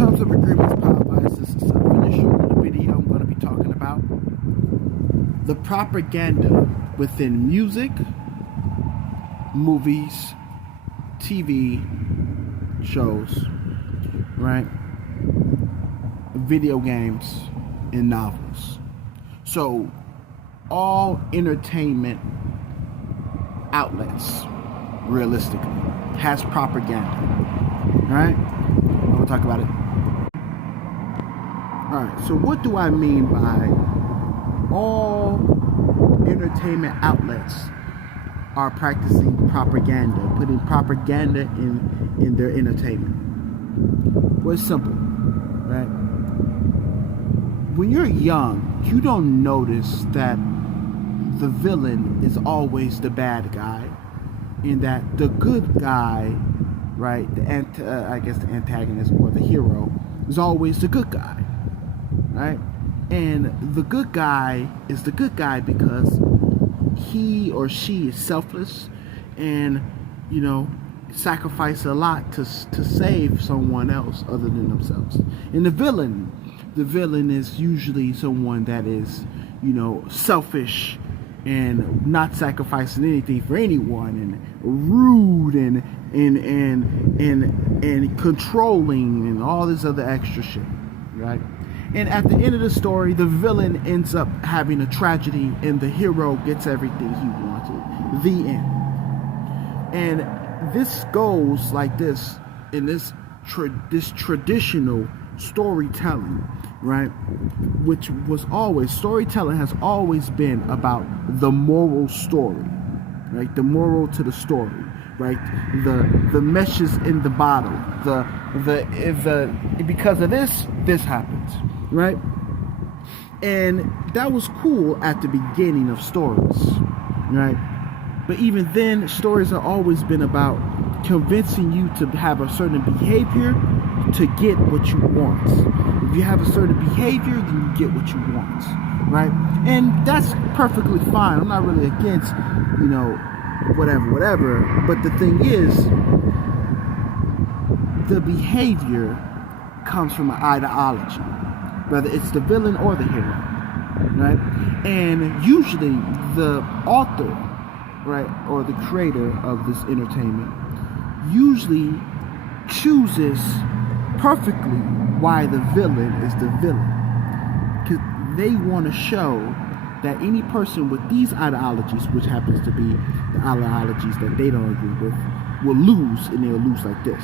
terms of agreements, power biases, and stuff. In this short little video, I'm going to be talking about the propaganda within music, movies, TV shows, right? Video games and novels. So, all entertainment outlets, realistically, has propaganda, right? I'm going to talk about it. Alright, so what do I mean by all entertainment outlets are practicing propaganda, putting propaganda in their entertainment? Well, it's simple, right? When you're young, you don't notice that the villain is always the bad guy, and that the good guy, right, the antagonist or the hero is always the good guy, right? And the good guy is the good guy because he or she is selfless and, sacrifice a lot to save someone else other than themselves. And the villain is usually someone that is, selfish and not sacrificing anything for anyone, and rude and controlling and all this other extra shit, right? And at the end of the story, the villain ends up having a tragedy and the hero gets everything he wanted. The end. And this goes like this in this traditional storytelling, right? Which was always, storytelling has always been about the moral story, right? The moral to the story, right? The meshes in the bottle, because of this happens, right? And that was cool at the beginning of stories, right? But even then, stories have always been about convincing you to have a certain behavior to get what you want. If you have a certain behavior, then you get what you want, right? And that's perfectly fine. I'm not really against, whatever. But the thing is, the behavior comes from an ideology, whether it's the villain or the hero, right? And usually the author, right, or the creator of this entertainment usually chooses perfectly why the villain is the villain, because they want to show that any person with these ideologies, which happens to be the ideologies that they don't agree with, will lose, and they'll lose like this.